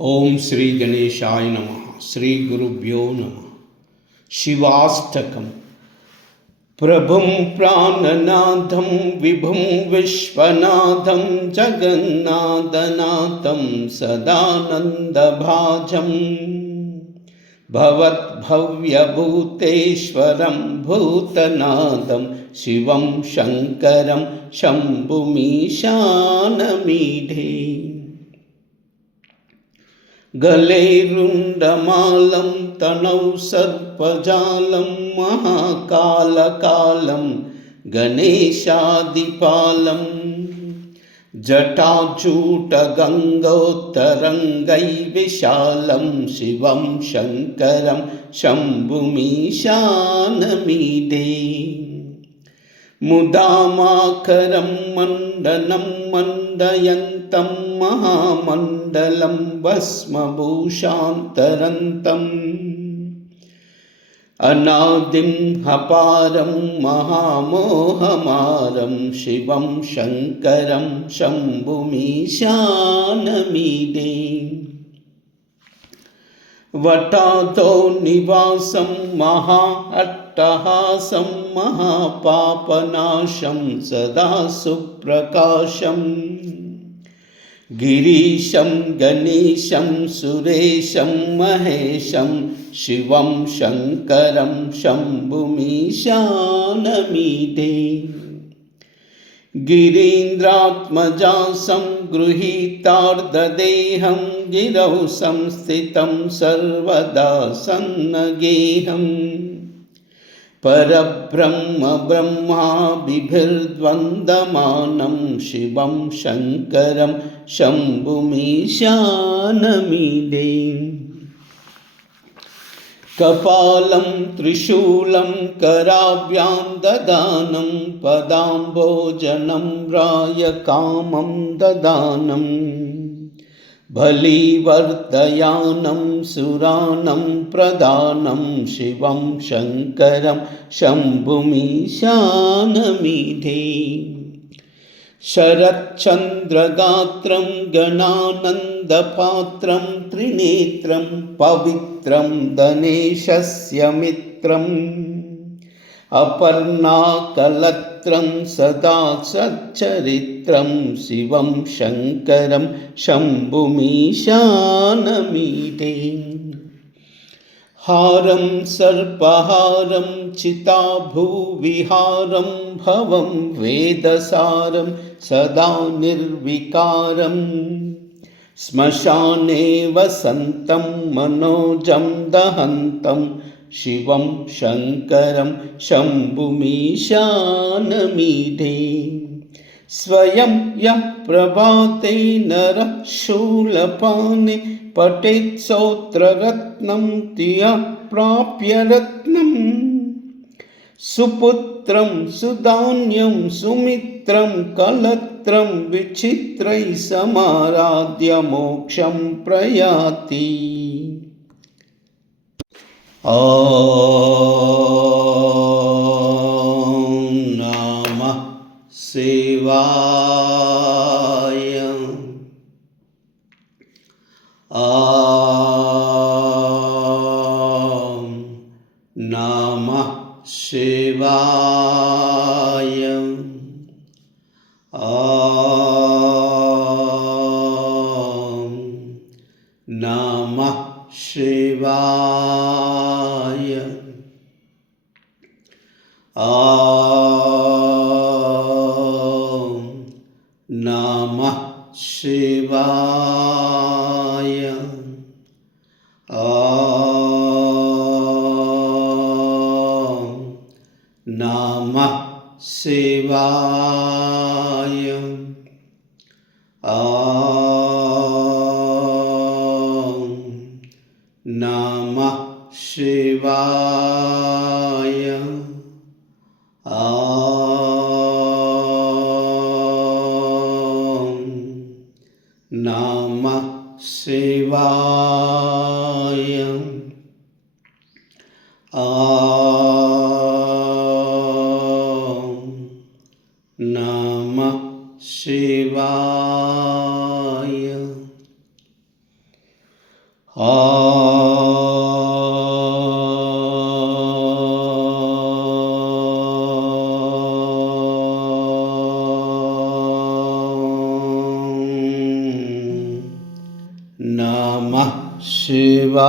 ओम श्री गणेशाय नमः। श्री गुरुभ्यो नमः। शिवाष्टकम्। प्रभुं प्राणनाथं विभुं विश्वनाथं जगन्नाथनाथं सदानन्दभाजं भवद्भव्यभूतेश्वरं भूतनाथं शिवं शङ्करं शम्भुमीशानमीढे। गले रुण्डमालं तनौ सर्पजालं महाकालकालं गणेशादिपालं जटाजूटगङ्गोत्तरङ्गैर्विशालं शिवं शङ्करं शम्भुमीशानमीडे। मुदामाकरं मण्डनं मण्डयन्तं महामण्डलं भस्मभूषान्तरन्तम् अनादिं हपारं महामोहमारं शिवं शङ्करं शम्भुमीशानमीडे। वटादो निवासं महा अट्टहासं महापापनाशं सदा सुप्रकाशं गिरीशं गणेशं सुरेशं महेशं शिवं शङ्करं शम्भुमीशानमीडे। गिरीन्द्रात्मजासं गृहीतार्धदेहं गिरौ संस्थितं सर्वदा सन्नगेहं परब्रह्म ब्रह्माभिर्वन्दमानं शिवं शङ्करं शम्भुमीशानमीडे। कपालं त्रिशूलं कराभ्यां ददानं पदाम्भोजनं रायकामं ददानं बलिवर्धयानं सुरानं प्रदानं शिवं शङ्करं शम्भुमीशानमीडे। शरच्चन्द्रगात्रं गणानन्दपात्रं त्रिनेत्रं पवित्रं गणेशस्य मित्रम् अपर्णाकलत्रं सदा सच्चरित्रं शिवं शङ्करं शम्भुमीशानमीडे। हारं सर्पहारं चिताभूविहारं भवं वेदसारं सदा निर्विकारं श्मशाने वसन्तं मनोजं दहन्तं शिवं शङ्करं शम्भुमीशानमीडे। स्वयं यः प्रभाते नरः शूलपाणे पठेत् स्तोत्ररत्नं तियः प्राप्य रत्नं सुपुत्रं सुधान्यं सुमित्रं कलत्रं विचित्रैः समाराध्य मोक्षं प्रयाति। ॐ नमः शिवाय। ॐ नमः शिवाय। ॐ नमः शिवाय। ॐ नमः शिवाय। ॐ नमः शिवाय। ॐ नमः शिवाय। ॐ नमः शिवाय। ॐ नमः शिवाय। నమః శివాయ.